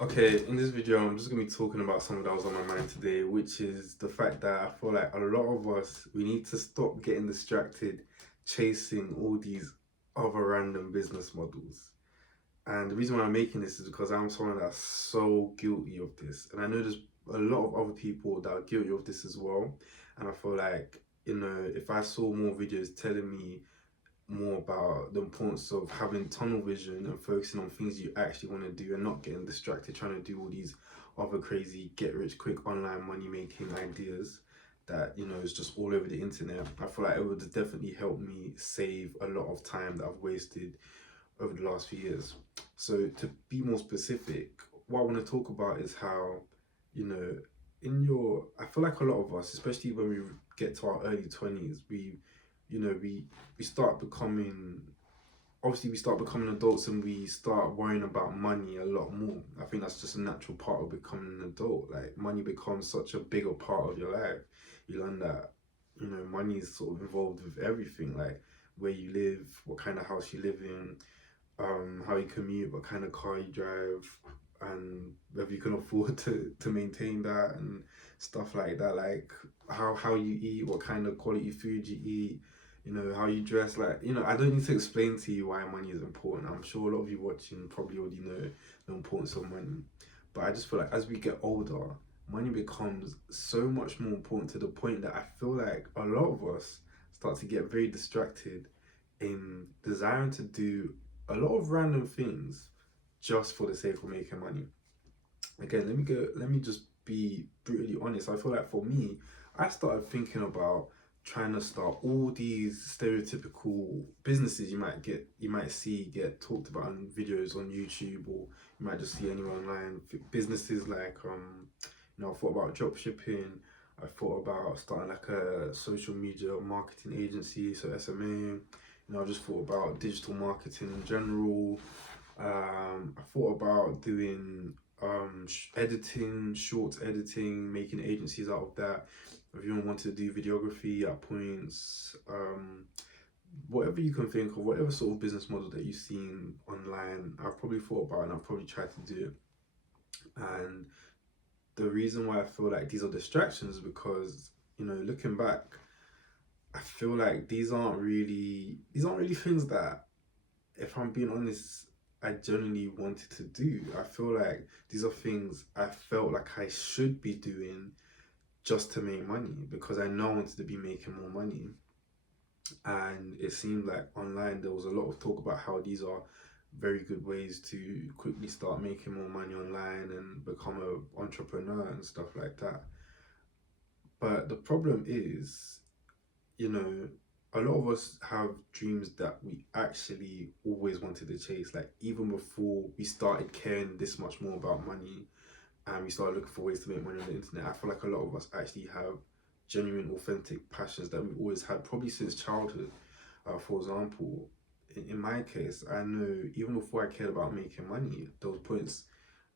Okay, in this video, I'm just gonna be talking about something that was on my mind today, which is the fact that I feel like a lot of us, we need to stop getting distracted chasing all these other random business models. And the reason why I'm making this is because I'm someone that's so guilty of this. And I know there's a lot of other people that are guilty of this as well. And I feel like, if I saw more videos telling me more about the importance of having tunnel vision and focusing on things you actually want to do and not getting distracted trying to do all these other crazy get rich quick online money making ideas that is just all over the internet. I feel like it would definitely help me save a lot of time that I've wasted over the last few years. So to be more specific, what I want to talk about is how, you know, I feel like a lot of us, especially when we get to our early 20s, we start becoming, obviously we start becoming adults and we start worrying about money a lot more. I think that's just a natural part of becoming an adult. Like money becomes such a bigger part of your life. You learn that, money is sort of involved with everything, like where you live, what kind of house you live in, how you commute, what kind of car you drive, and whether you can afford to maintain that and stuff like that. Like how you eat, what kind of quality food you eat, how you dress. Like, I don't need to explain to you why money is important. I'm sure a lot of you watching probably already know the importance of money. But I just feel like as we get older, money becomes so much more important to the point that I feel like a lot of us start to get very distracted in desiring to do a lot of random things just for the sake of making money. Again, let me just be brutally honest. I feel like for me, I started thinking about trying to start all these stereotypical businesses you might see get talked about in videos on YouTube, or you might just see anywhere online. Businesses like I thought about drop shipping. I thought about starting like a social media marketing agency, so SMA. I just thought about digital marketing in general. I thought about doing editing, short editing, making agencies out of that. If you wanted to do videography at points, whatever you can think of, whatever sort of business model that you've seen online, I've probably thought about and I've probably tried to do it. And the reason why I feel like these are distractions is because, looking back, I feel like these aren't really things that, if I'm being honest, I genuinely wanted to do. I feel like these are things I felt like I should be doing just to make money because I know I wanted to be making more money. And it seemed like online there was a lot of talk about how these are very good ways to quickly start making more money online and become an entrepreneur and stuff like that. But the problem is, you know, a lot of us have dreams that we actually always wanted to chase. Like even before we started caring this much more about money and we started looking for ways to make money on the internet, I feel like a lot of us actually have genuine, authentic passions that we've always had, probably since childhood. For example, in my case, I know even before I cared about making money, there was points,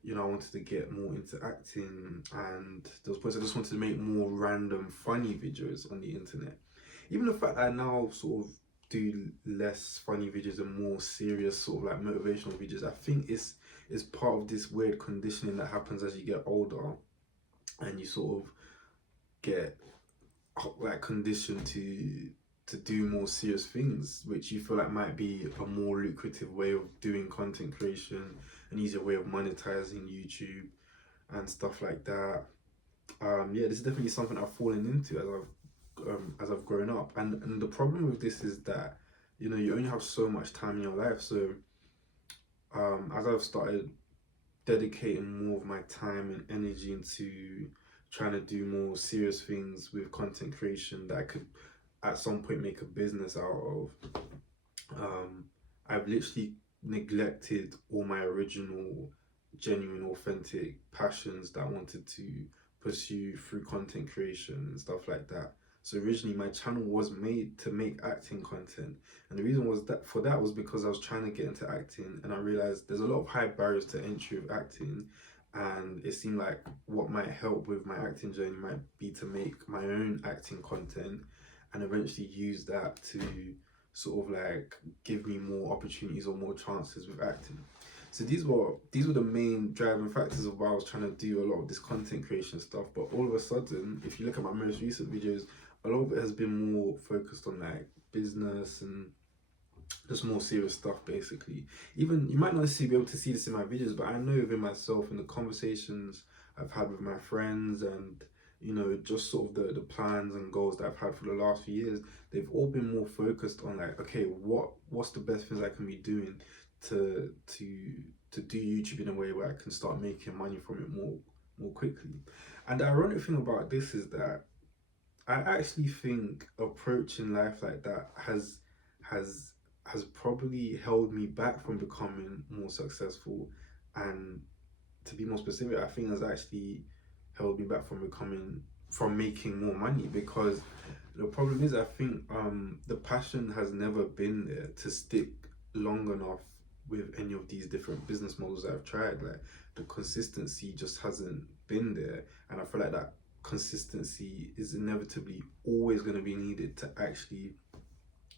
I wanted to get more into acting, and there was points I just wanted to make more random, funny videos on the internet. Even the fact that I now sort of do less funny videos and more serious sort of like motivational videos, I think is part of this weird conditioning that happens as you get older and you sort of get like conditioned to do more serious things, which you feel like might be a more lucrative way of doing content creation, an easier way of monetizing YouTube and stuff like that. Yeah, this is definitely something I've fallen into as I've grown up, and the problem with this is that you only have so much time in your life. So as I've started dedicating more of my time and energy into trying to do more serious things with content creation that I could at some point make a business out of, I've literally neglected all my original, genuine, authentic passions that I wanted to pursue through content creation and stuff like that. So originally my channel was made to make acting content. And the reason was that for that was because I was trying to get into acting and I realized there's a lot of high barriers to entry with acting. And it seemed like what might help with my acting journey might be to make my own acting content and eventually use that to sort of like give me more opportunities or more chances with acting. So these were the main driving factors of why I was trying to do a lot of this content creation stuff. But all of a sudden, if you look at my most recent videos, a lot of it has been more focused on like business and just more serious stuff basically. Even you might not necessarily be able to see this in my videos, but I know within myself in the conversations I've had with my friends and just sort of the plans and goals that I've had for the last few years, they've all been more focused on like, okay, what's the best things I can be doing to to to do YouTube in a way where I can start making money from it more quickly. And the ironic thing about this is that I actually think approaching life like that has has probably held me back from becoming more successful, and to be more specific, I think has actually held me back from making more money, because the problem is I think the passion has never been there to stick long enough with any of these different business models that I've tried. Like the consistency just hasn't been there, and I feel like that consistency is inevitably always going to be needed to actually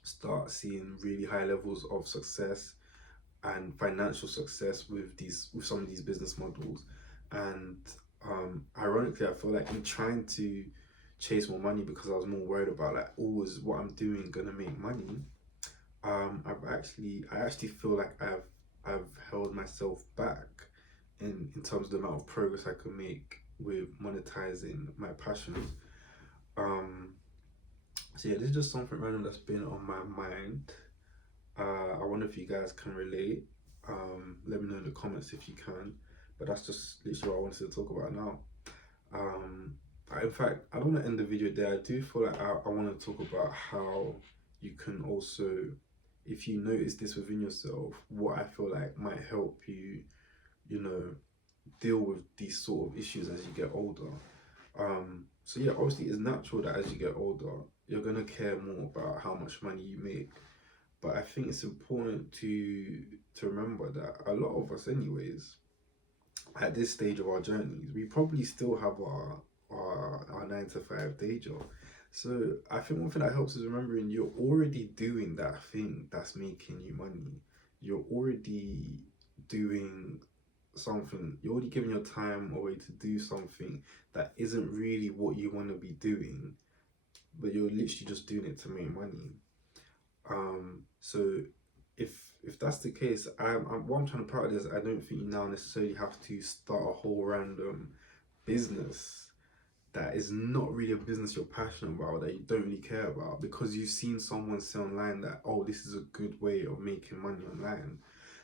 start seeing really high levels of success and financial success with some of these business models. And ironically, I feel like in trying to chase more money because I was more worried about like, oh, is what I'm doing gonna make money? I actually feel like I've held myself back in terms of the amount of progress I could make with monetizing my passions. Um, so yeah, this is just something random that's been on my mind. I wonder if you guys can relate. Let me know in the comments if you can. But that's just literally what I wanted to talk about now. In fact, I don't want to end the video there. I do feel like I want to talk about how you can also, if you notice this within yourself, what I feel like might help you, you know, deal with these sort of issues as you get older. So yeah, obviously it's natural that as you get older, you're gonna care more about how much money you make, but I think it's important to remember that a lot of us, anyways, at this stage of our journeys, we probably still have our 9 to 5 day job. So I think one thing that helps is remembering you're already doing that thing that's making you money. You're already doing something. You're already giving your time away to do something that isn't really what you want to be doing, but you're literally just doing it to make money. So if that's the case, what I'm trying to part of this, I don't think you now necessarily have to start a whole random business that is not really a business you're passionate about, that you don't really care about, because you've seen someone say online that, oh, this is a good way of making money online.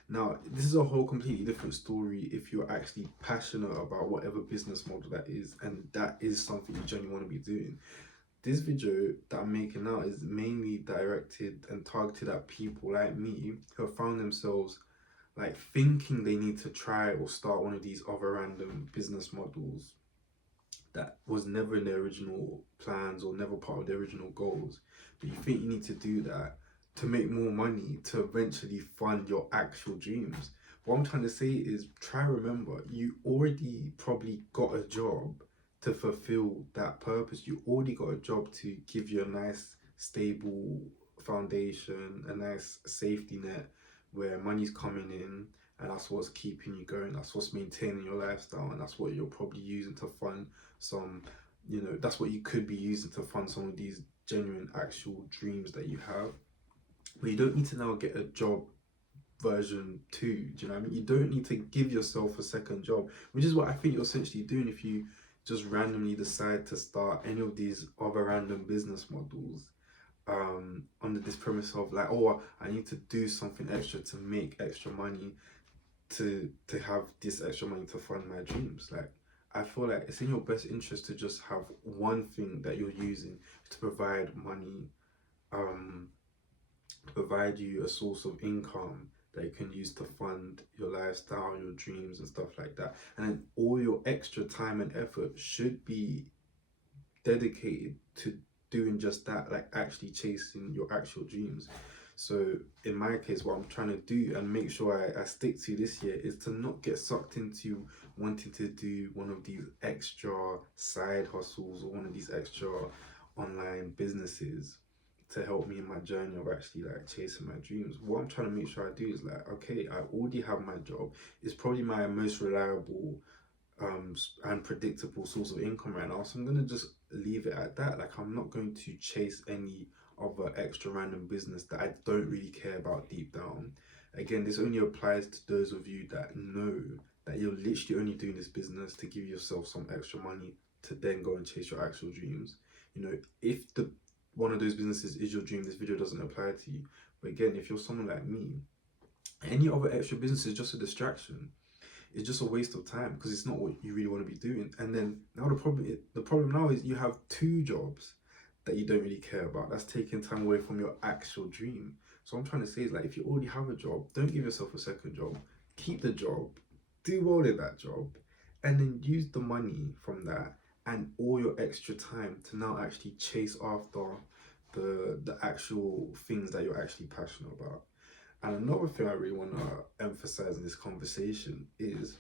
Now, this is a whole completely different story if you're actually passionate about whatever business model that is, and that is something you genuinely want to be doing. This video that I'm making now is mainly directed and targeted at people like me who have found themselves like thinking they need to try or start one of these other random business models that was never in their original plans or never part of their original goals. But you think you need to do that to make more money to eventually fund your actual dreams. What I'm trying to say is try remember you already probably got a job to fulfill that purpose. You already got a job to give you a nice stable foundation, a nice safety net where money's coming in, and that's what's keeping you going, that's what's maintaining your lifestyle, and that's what you're probably using to fund some, that's what you could be using to fund some of these genuine actual dreams that you have. But you don't need to now get a job version 2. Do you know what I mean? You don't need to give yourself a second job, which is what I think you're essentially doing if you just randomly decide to start any of these other random business models under this premise of like, oh, I need to do something extra to make extra money, to have this extra money to fund my dreams. Like, I feel like it's in your best interest to just have one thing that you're using to provide money, um, provide you a source of income that you can use to fund your lifestyle, your dreams, and stuff like that. And then all your extra time and effort should be dedicated to doing just that, like actually chasing your actual dreams. So in my case, what I'm trying to do and make sure I stick to this year is to not get sucked into wanting to do one of these extra side hustles or one of these extra online businesses to help me in my journey of actually like chasing my dreams. What I'm trying to make sure I do is like, okay, I already have my job. It's probably my most reliable and predictable source of income right now. So I'm gonna just leave it at that. Like I'm not going to chase any other extra random business that I don't really care about deep down. Again, this only applies to those of you that know that you're literally only doing this business to give yourself some extra money to then go and chase your actual dreams. You know, if the one of those businesses is your dream, this video doesn't apply to you. But again, if you're someone like me, any other extra business is just a distraction. It's just a waste of time because it's not what you really want to be doing. And then now the problem now is you have two jobs that you don't really care about. That's taking time away from your actual dream. So what I'm trying to say is like if you already have a job, don't give yourself a second job. Keep the job, do well in that job, and then use the money from that and all your extra time to now actually chase after the actual things that you're actually passionate about. And another thing I really want to emphasize in this conversation is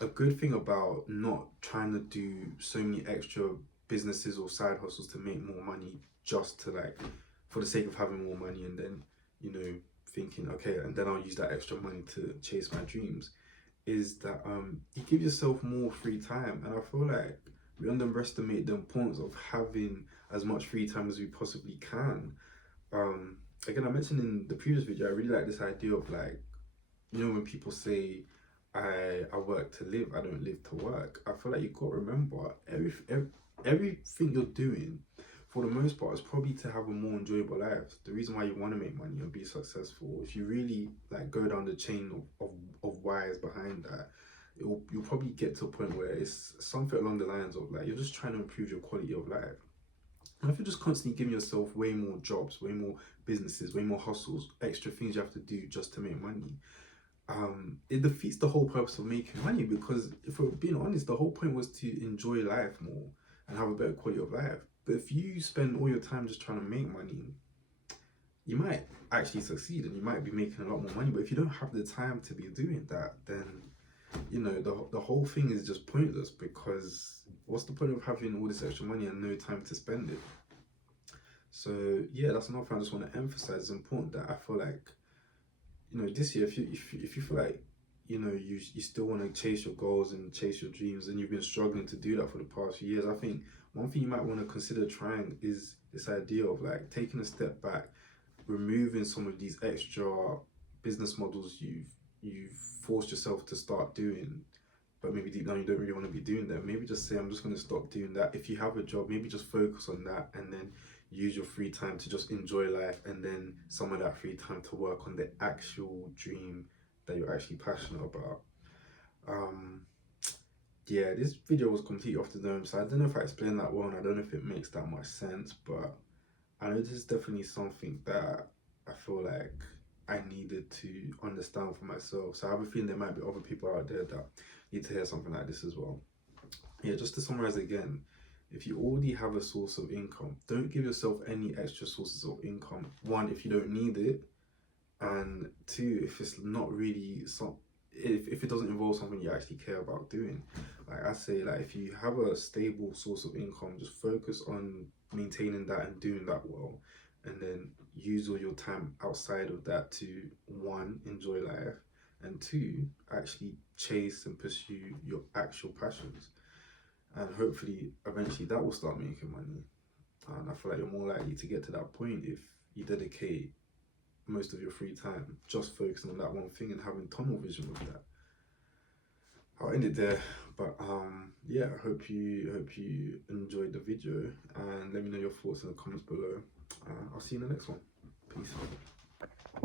a good thing about not trying to do so many extra businesses or side hustles to make more money just to like for the sake of having more money and then, you know, thinking, okay, and then I'll use that extra money to chase my dreams, is that you give yourself more free time. And I feel like we underestimate the importance of having as much free time as we possibly can. Again, I mentioned in the previous video, I really like this idea of like, you know, when people say, I work to live, I don't live to work. I feel like you've got to remember everything you're doing, for the most part, is probably to have a more enjoyable life. The reason why you want to make money and be successful, if you really like go down the chain of whys behind that, you'll probably get to a point where it's something along the lines of like you're just trying to improve your quality of life. And if you're just constantly giving yourself way more jobs, way more businesses, way more hustles, extra things you have to do just to make money, it defeats the whole purpose of making money. Because if we're being honest, the whole point was to enjoy life more and have a better quality of life. But if you spend all your time just trying to make money, you might actually succeed and you might be making a lot more money. But if you don't have the time to be doing that, then you know the whole thing is just pointless. Because what's the point of having all this extra money and no time to spend it? So yeah, that's another thing I just want to emphasize. It's important that I feel like, you know, this year, if you feel like, you know, you still want to chase your goals and chase your dreams, and you've been struggling to do that for the past few years, I think one thing you might want to consider trying is this idea of like taking a step back, removing some of these extra business models you've forced yourself to start doing, but maybe deep down you don't really want to be doing that. Maybe just say, I'm just going to stop doing that. If you have a job, maybe just focus on that and then use your free time to just enjoy life, and then some of that free time to work on the actual dream that you're actually passionate about. Um, yeah, this video was completely off the dome, so I don't know if I explained that well, and I don't know if it makes that much sense, but I know this is definitely something that I feel like I needed to understand for myself. So I have a feeling there might be other people out there that need to hear something like this as well. Yeah, just to summarize again, if you already have a source of income, don't give yourself any extra sources of income. One, if you don't need it, and two, if it's not really if it doesn't involve something you actually care about doing. Like I say, like if you have a stable source of income, just focus on maintaining that and doing that well, and then use all your time outside of that to, one, enjoy life, and two, actually chase and pursue your actual passions. And hopefully eventually that will start making money. And I feel like you're more likely to get to that point if you dedicate most of your free time just focusing on that one thing and having tunnel vision with that. I'll end it there, but yeah, I hope you enjoyed the video, and let me know your thoughts in the comments below. I'll see you in the next one. Peace.